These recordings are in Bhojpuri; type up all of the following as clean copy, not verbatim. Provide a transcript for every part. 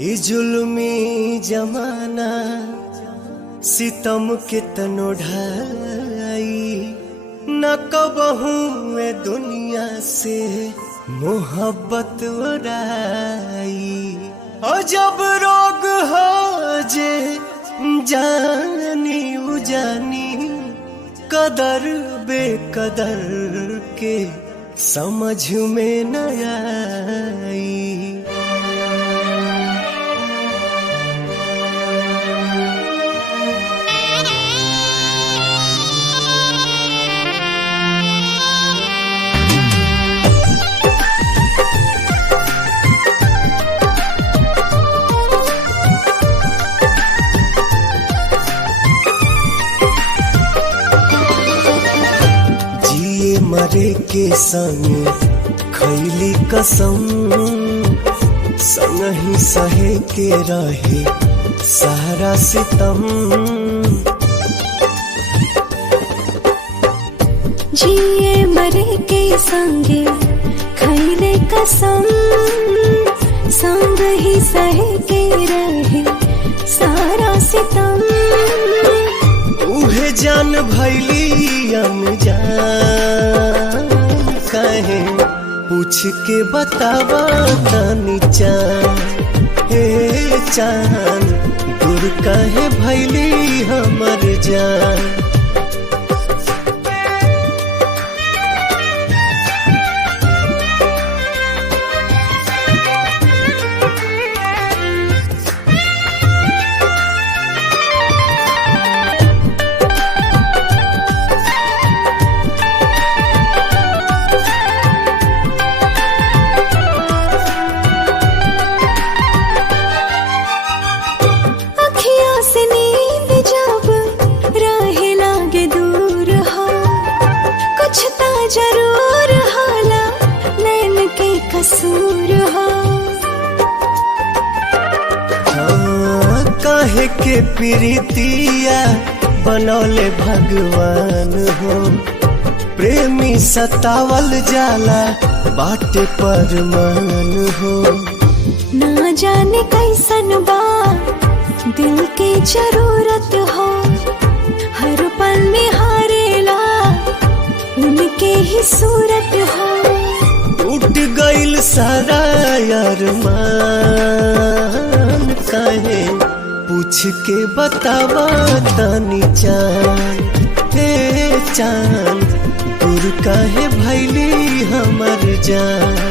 ई जुल्मी जमाना सितम कितनो ढाई, न कबहू ए दुनिया से मोहब्बत उड़ाई। और जब रोग हो जे जानी उजानी, कदर बेकदर के समझ में न आई। मरे के संग खैली कसम, संग ही सहे के रहे सारा सितम। जिए मरे के संगे खैले कसम, संग ही सहे के रहे सारा सितम। उहे जान भैली अनजान, कहे पूछ के बतावा तनी चान। हे चान दूर कहे भैली हमर जान। जरूर होला नैन के कसूर हो। काहे के प्रीतिया बनौले भगवान हो, प्रेमी सतावल जाला बाटे पर मान हो। ना जाने कैसन बा दिल के जरूरत हो, हर पल में हारेला उनके ही सूरत हो। टूट गइल सारा अरमान, काहे पूछ के बतावा तनी चान। हे चान दूर काहे भैली हमर जान।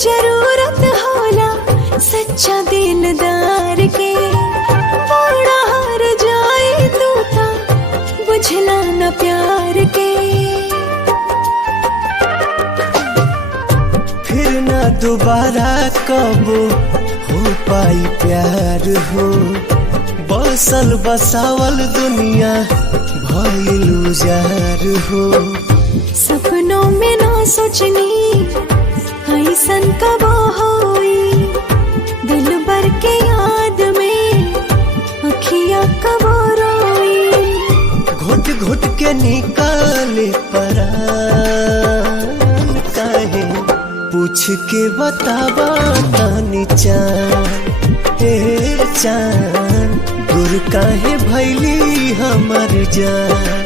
जरूरत होला सच्चा दिलदार के, बड़ा हार जाए तू ता बुझला न प्यार के। फिर ना दोबारा कब हो पाई प्यार हो, बसल बसावल दुनिया भइल उजार हो। सपनों में ना सोचनी ऐसन कब होई, दिल भर के याद में अखियां कब रोई। घुट घुट के निकाले परान, काहे पूछ के बतावा तनी चान। हे चान दूर काहे भैली हमर जान।